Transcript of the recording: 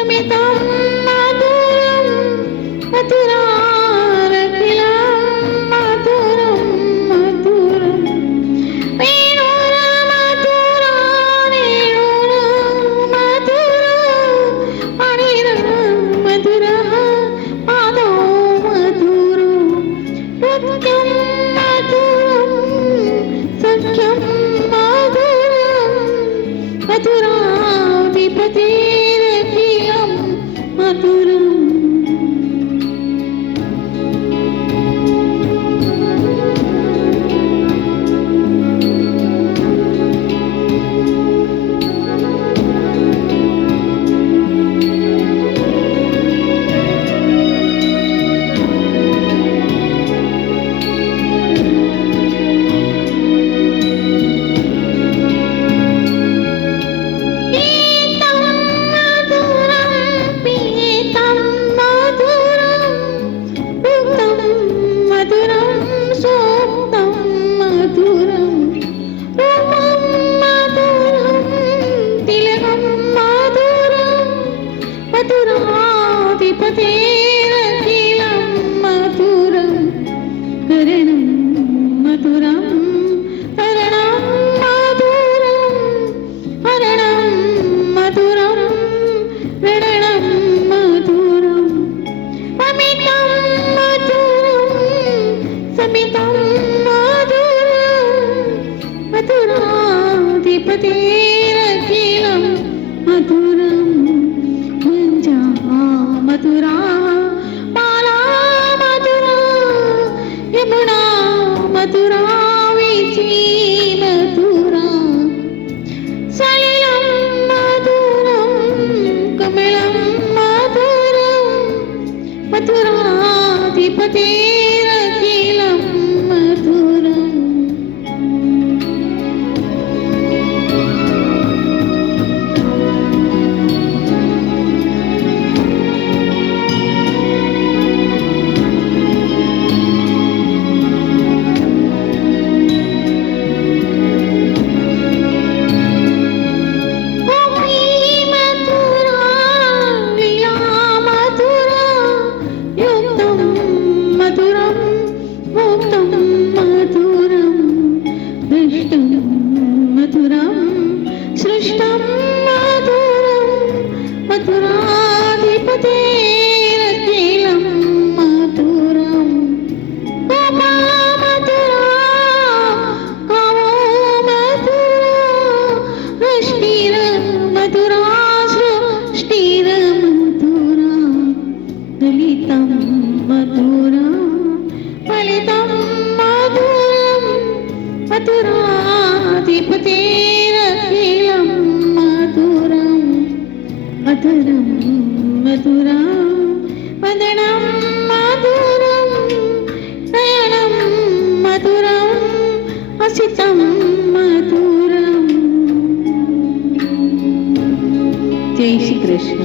अमितं मधुरं मधुरारखिलं मधुरं मधुरं वेणुरमधुरा वेणुरमधुरं मणिरमधुरः पादो मधुरं नृत्यं मधुरं सख्यं मधुरं मधुराधिपतिरखिलं मधुरम् मधुराधिपतिरखिलं मधुरं करणं मधुरं करणं मधुरं हरणं मधुरं रणं मधुरम् अमितं मधुरं समितं मधुरं मधुराधिपतिरखिलं मधुरम् मधुरा माला मधुरा यमुना मधुरा वीची मधुरा सलिलं मधुरं कमलं मधुरं मधुराधिपतिरखिलं मधुरम् सृष्टं मधुरं मधुराधिपतिरखिलं मधुरं गोपा मधुरा गावो मधुरा वृष्टिरमधुरा सृष्टिरमधुरा दलितं मधुरा फलितं मधुरं मधुराधिपतिरखिलं मधुरं मधुरं मधुरा वदनं मधुरं नयनं मधुरं हसितं मधुरम्। जय श्री कृष्ण।